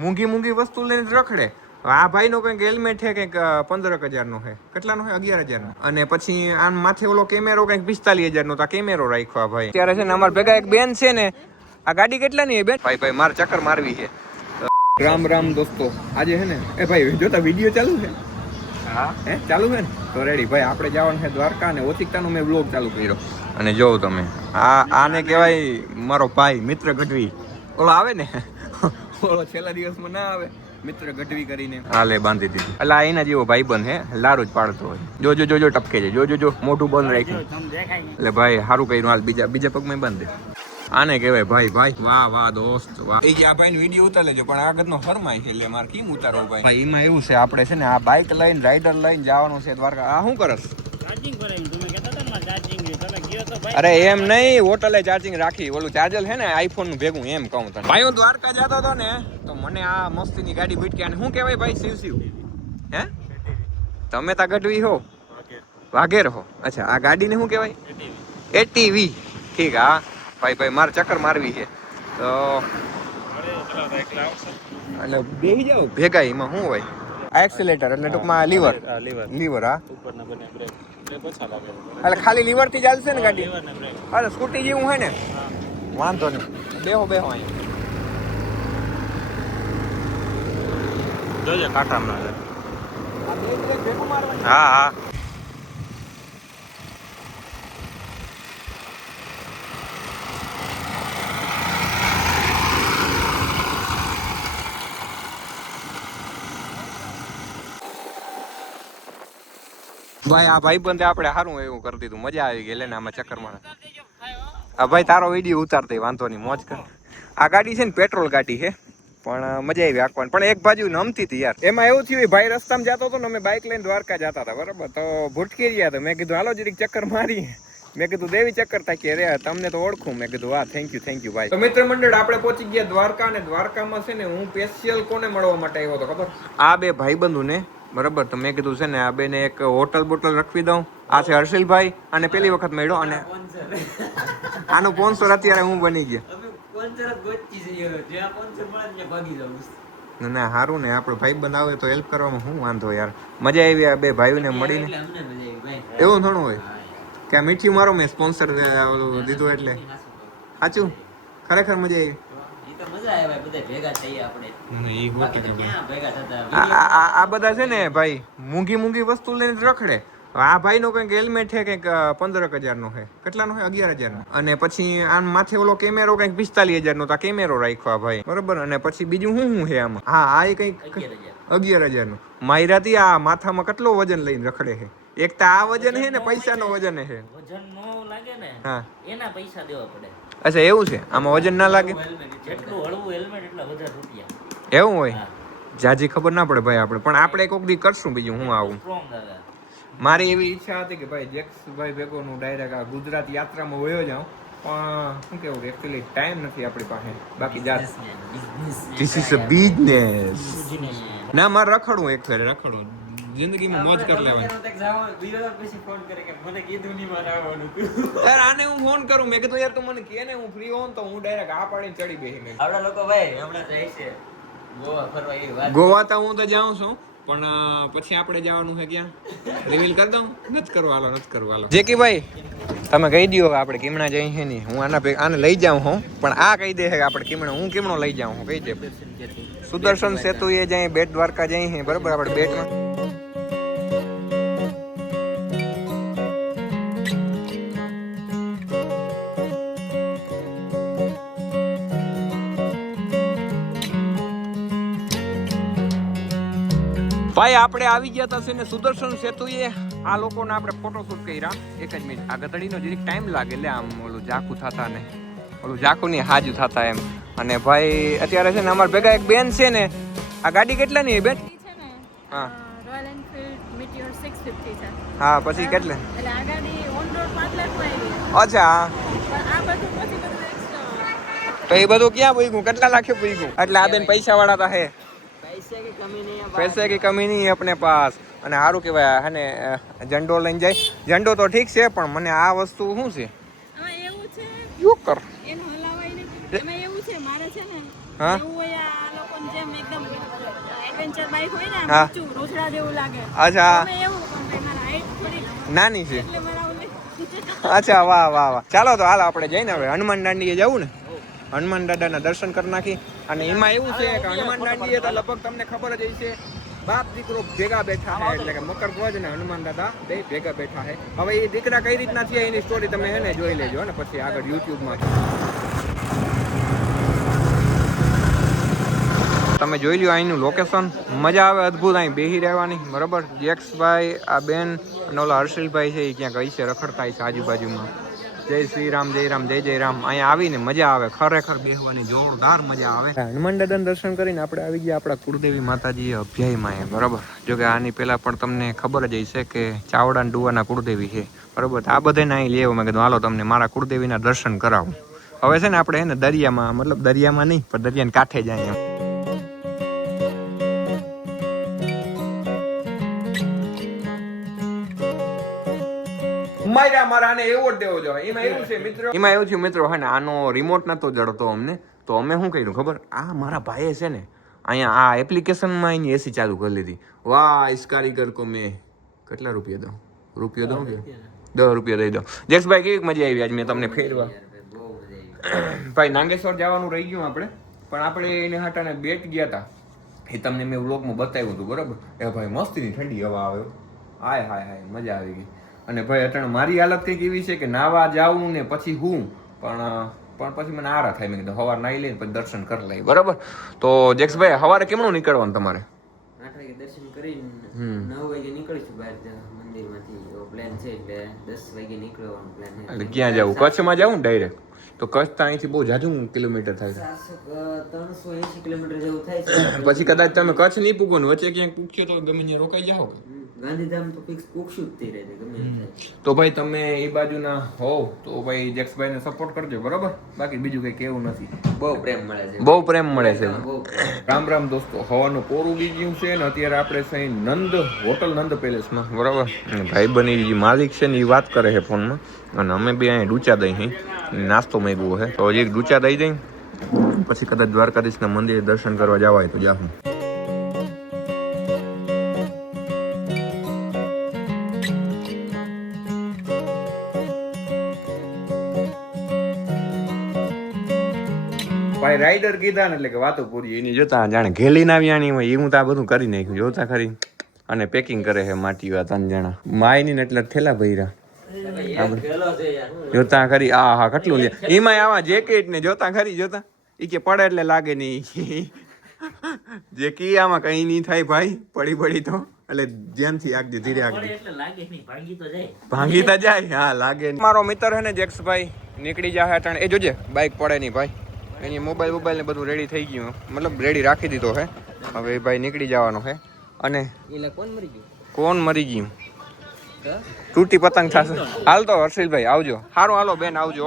મૂંઘી વસ્તુ લઈને રખડે. આ ભાઈનો કંઈક હેલ્મેટ છે કંઈક 15,000 છે. કેટલાનો છે? 11,000 અને પછી આમ માથે ઓલો કેમેરો કંઈક 45,000 તો આ કેમેરો રાખ્યો ભાઈ. અત્યારે છે ને અમારા ભેગા એક બેન છે ને, આ ગાડી કેટલાની છે બેન? ભાઈ મારે ચક્કર મારવી છે. રામ દોસ્તો, આજે છે ને એ ભાઈ જોતા વિડીયો ચાલુ છે. હા હે ચાલુ છે ને તો રેડી ભાઈ. આપણે જવાનું છે દ્વારકા અને ઓચિકતાનો મેં વ્લોગ ચાલુ કર્યો અને જોઉં તમે આને કહેવાય મારો ભાઈ મિત્ર ગઢવી. ઓલો આવે ને ઓલો છેલ્લા દિવસમાં ના આવે મિત્ર ગઢવી કરીને, હાલે બાંધી દીધી. એટલે આ એના જેવો ભાઈ બંધ હે, લારું જ પાડતો હોય. જો ટપકે છે. જો મોઢું બંધ રાખ્યું. એટલે ભાઈ સારું કર્યું. હાલ બીજા પગમાં બાંધે. આને કહેવાય ભાઈ. વાહ દોસ્ત વાહ. એ આ ભાઈ વિડીયો ઉતાર લેજો, પણ આગળનો ફરમાય છે એટલે મારે કેમ ઉતારવો ભાઈ. એમાં એવું છે આપણે છે ને આ બાઇક લઈને રાઈડર લઈને જવાનું છે દ્વારકા. આ શું કરસ? અરે એમ નહીં, હોટલે ચાર્જિંગ રાખી. ઓલું ચાર્જર છે ને આઈફોન નું ભેગું, એમ કહું તને. ભાઈ હું દ્વારકા જતો હતો ને તો મને આ મસ્તીની ગાડી ભટકી. અને શું કહેવાય ભાઈ? શિવ હે? તમે તા ગઢવી હો? વાઘેર હો? અચ્છા, આ ગાડીને શું કહેવાય? એટીવી. ઠીક. હા ભાઈ મારે ચક્કર મારવી છે તો એટલે બેસી જાવ ભેગા. એમાં શું હોય? એક્સિલેટર એટલે ટૂંકમાં લીવર. હા એટલે ખાલી લીવર થી ચાલશે ને ગાડી? અરે સ્કૂટી જેવું હોય ને, વાંધો નહીં. બેહો અહીંયા. જોજે કાંઠામાં. હા ભાઈ. આ ભાઈ બંધે આપણે સારું એવું કરી દીધું. મજા આવી ગઈ. ને આમાં ચક્કરમાં. હા ભાઈ તારો વિડીયો ઉતારતા વાંધો નહીં, મોજ કર. આ ગાડી છે ને પેટ્રોલ ગાડી છે, પણ મજા આવી આંકવાની. પણ એક બાજુ નમતી હતી યાર. એમાં એવું થયું ભાઈ રસ્તામાં જતો હતો ને, અમે બાઇક લઈને દ્વારકા જતા હતા બરાબર. તો ભૂટકી રહ્યા હતા. મેં કીધું હાલો જરીક ચક્કર મારી. મેં કીધું દેવી ચક્કર થાકી રે, તમને તો ઓળખું. મેં કીધું વાહ થેન્ક યુ ભાઈ. તો મિત્ર મંડળ આપણે પહોંચી ગયા દ્વારકા. અને દ્વારકામાં છે ને હું સ્પેશિયલ કોને મળવા માટે આવ્યો હતો ખબર? આ બે ભાઈબંધો ને બરાબર. તો મેં કીધું છે ને આ બેને એક હોટલ રખવી દઉં. આ છે હર્ષિલભાઈ, અને પેલી વખત મળ્યો. અને આનું સ્પોન્સર અત્યારે હું બની ગયા. ના સારું ને, આપણો ભાઈ બનાવે તો હેલ્પ કરવામાં શું વાંધો યાર. મજા આવી આ બે ભાઈઓને મળીને. એવું થોડું હોય કે આ મીઠી મારો મેં સ્પોન્સર દીધું એટલે સાચું. ખરેખર મજા આવી. આ બધા છે ને ભાઈ મૂંઘી વસ્તુ લઈને રખડે. આ ભાઈનો કંઈક હેલ્મેટ છે કંઈક 15,000 છે. કેટલાનો છે? 11,000. અને પછી આમ માથે ઓલો કેમેરો કંઈક 45,000 તો આ કેમેરો રાખ્યો ભાઈ બરોબર. અને પછી બીજું શું છે આમાં? હા આ કંઈક 11,000 માયરાથી. આ માથામાં કેટલો વજન લઈને રખડે છે? એક તો આ વજન છે ને પૈસાનો વજન છે. વજન નો લાગે ને, હા એના પૈસા દેવા પડે. અચ્છા એવું છે? આમાં વજન ના લાગે? જેટલું હળવું હેલ્મેટ એટલા વધારે રૂપિયા. એવું હોય? જાજી ખબર ના પડે ભાઈ આપણે. પણ આપણે કોક દી કરશું. બીજું હું આવું. મારી એવી ઈચ્છા હતી કે ભાઈ જેક્સભાઈ ભેગો હું ડાયરેક્ટ આ ગુજરાત યાત્રામાં વયો જાઉં. પણ શું કેવું એકચ્યુઅલી ટાઈમ નથી આપણી પાસે. બાકી ધીસ ઇઝ અ બિઝનેસ. ના મારે રખડવું એક ફેર રખડવું. જિંદગીમાં મોજ કરી લેવાની. આને હું ફોન કરું. મેં કીધું યાર તું મને કે ને હું ફ્રી હોઉં તો હું ડાયરેક્ટ આ પાડીને ચડી બેસી. આપણા લોકો ભાઈ હમણાં જાય છે ગોવા ફરવા. એવી વાત ગોવા તો હું તો જાઉં છું, પણ પછી આપણે જવાનું છે ક્યાં રિવીલ કરી દઉં? નથી કરવું હાલો. જેકી ભાઈ તમે કહી દો આપણે કિમણા જઈ છે નહીં. હું આને લઈ જાઉં હું, પણ આ કહી દે કે આપણે કિમણા હું કિમણો લઈ જાઉં હું કહી દે. સુદર્શન સેતુ એ જાય બેટ દ્વારકા જાય છે બરોબર. આપણે બેટમાં ભાઈ આપણે આવી ગયા હતા ને સુદર્શન સેતુ એ. આ લોકોને આપણે ફોટોશૂટ કર્યા. એક જ મિનિટ. આ ગધડીનો જરીક ટાઈમ લાગે એટલે આમ ઓલું ઝાકું થતા ને ઓલું ઝાકું ની હાજુ થતા એમ. અને ભાઈ અત્યારે છે ને અમારા ભેગા એક બેન છે ને. આ ગાડી કેટલાની બેન? હા રોયલ એનફિલ્ડ મીટિયોર 650 છે. હા પછી કેટલે? એટલે આ ગાડી ઓન રોડ 5 લાખમાં આવી. અચ્છા પણ આ બધું પછી બધું એક્સ્ટ્રા. તો એ બધું ક્યાં પૂગ્યું? કેટલા લાખે પૂગ્યું? એટલે આ બેન પૈસા વાળા તા હે. पैसे की कमी नहीं है अपने पास. અને સારું કહેવાય હે ને ઝંડો લઈને જાય. ઝંડો તો ઠીક છે પણ મને આ વસ્તુ શું છે? એવું છે યુ કર એનો હલાવાય ને. એમાં એવું છે મારે છે ને એવું હોય આ લોકોને જે એમ એકદમ એડવેન્ચર બાઇક હોય ને હા. ઊંચું રોજડા જેવું લાગે. અચ્છા અમે એવું પણ ભાઈ મારા હાઈટ થોડી નાની છે. એટલે મારા ઓલે અચ્છા વાહ વાહ વાહ. ચાલો તો હાલ આપણે જઈને હવે હનુમાન દાંડીએ જવું ને, હનુમાન દાદાના દર્શન કરી નાખી. અને એમાં એવું છે કે હનુમાન દાંડીએ તો લગભગ તમને ખબર જ હશે, બાપ દીકરો ભેગા બેઠા છે, એટલે કે મકર ધ્વજ ને હનુમાન દાદા બે ભેગા બેઠા છે. હવે એ દીકરા કઈ રીતના થયા એની સ્ટોરી તમે એને જોઈ લેજો ને પછી આગળ યુટ્યુબમાં. તમે જોઈ લ્યો અહીંનું લોકેશન, મજા આવે અદ્ભુત અહીં બેહી રહેવાની. બરાબર, જેક્સભાઈ, આ બેન અને ઓલા હર્ષિલભાઈ છે એ ક્યાંક અહીં છે, રખડતા છે આજુબાજુમાં. જય શ્રી રામ, જય રામ, જય જય રામ. અહીંયા આવીને મજા આવે, ખરેખર બેહવાની જોરદાર મજા આવે. હનુમાન દાદાના દર્શન કરીને આપણે આવી ગયા આપણા કુળદેવી માતાજી અભ્યાયમાં. બરાબર, જો કે આની પહેલા પણ તમને ખબર જ હશે કે ચાવડા ડુવાના કુળદેવી છે. બરાબર, આ બધાને અહીં લેવું. મેં કીધું હાલો તમને મારા કુળદેવીના દર્શન કરાવું. હવે છે ને આપણે એને દરિયામાં, મતલબ દરિયામાં નહીં પણ દરિયાને કાંઠે જાય એમ. મારા એવોર્ડ દેવો જોઈએ. એમાં એવું છે મિત્રો હે ને આનો રિમોટ નતો જડતો અમને, તો અમે શું કર્યું ખબર, આ મારા ભાઈએ છે ને અહીંયા આ એપ્લિકેશનમાં એની એસી ચાલુ કરી લીધી. વાહ, ઇસ કારીગર કો મેં કેટલા રૂપિયા દઉં? રૂપિયા દઉં કે 10 રૂપિયા દઈ દઉં. જેક્સભાઈ કેવી મજા આવી આજ મેં તમને ફેરવા. ભાઈ નાગેશ્વર જવાનું રહી ગયું આપણે, પણ આપણે એને હાટાને બેટ ગયા હતા, એ તમને મેં વ્લોગમાં બતાવ્યું હતું. બરાબર, એ ભાઈ મસ્તીની ઠંડી હવા આવે, હાય હાય હાય, મજા આવી ગઈ. અને ભાઈ અટાણે મારી હાલત કંઈક એવી છે કે નાવા જાવું ને પછી હું પણ પછી મને આરા થાય. મેં કીધું સવાર નાઈ લઈને પછી દર્શન કરી લઈએ. બરાબર, તો જેક્સભાઈ સવારે કેમનું નીકળવાનું તમારે? 8 વાગે દર્શન કરીને 9 વાગે નીકળીશું બહાર મંદિરમાંથી. એવો પ્લાન છે એટલે 10 વાગે નીકળવાનો પ્લાન છે. એટલે ક્યાં જવું? કચ્છમાં જવું ને ડાયરેક્ટ? તો કચ્છ તો અહીંથી બહુ જાજુ કિલોમીટર થાય છે, 380 કિલોમીટર જેવું થાય છે. પછી કદાચ તમે કચ્છ નહીં પૂગો ને વચ્ચે ક્યાંક પૂછ્યો તો ગમે ત્યાં રોકાઈ જાઓ. ગાંધીધામ તો ફિક્સ પૂછશું જ તે રહે ગમે તો ભાઈ તમે એ બાજુના હોવ તો ભાઈ જેક્સભાઈને સપોર્ટ કરજો. બરોબર, બાકી બીજું કંઈ કેવું નથી. બહુ પ્રેમ મળે છે, બહુ પ્રેમ મળે છે. રામ રામ દોસ્તો, હવાનું કોરું બી ગયું છે ને અત્યારે આપણે છે નંદ હોટલ નંદ પેલેસમાં. બરાબર, ભાઈ બની જે માલિક છે ને એ વાત કરે છે ફોનમાં, અને અમે બી અહીંયા ડૂચા દઈ અહીં નાસ્તો માંગ્યો છે. તો હજી એક ડૂચા દઈ દઈ પછી કદાચ દ્વારકાધીશના મંદિરે દર્શન કરવા જવાય તો જાઉં. ભાઈ રાઈડર કીધા ને એટલે કે વાતો પૂરી. એની જોતા જાણે ઘેલી ના આવ્યાની હોય એ હું તો આ બધું કરી નાખ્યું જોતા ખરી. અને પેકિંગ કરે છે માટી વાત 3 જણા માયની ને એટલે થેલા ભર્યા જોતા ખરી. આ હા કેટલું લે એમાં આવા જેકેટ ને જોતા ખરી. જોતા એ કે પડે એટલે લાગે નહીં. જે કી આમાં કઈ નહીં થાય ભાઈ, પડી તો એટલે ધ્યાનથી આગળ ધીરે આગળ ભાંગી તો જાય. હા લાગે. મારો મિત્ર હે ને જેક્સભાઈ નીકળી જાય અટાણે. એ જોજે બાઇક પડે નહીં ભાઈ. એની મોબાઈલ ને બધું રેડી થઈ ગયું, મતલબ રેડી રાખી દીધો હે. હવે ભાઈ નીકળી જવાનો છે. અને કોણ મરી ગયું? તૂટી પતંગ થશે. હાલ તો હર્ષિલભાઈ આવજો. સારું હાલો બેન આવજો.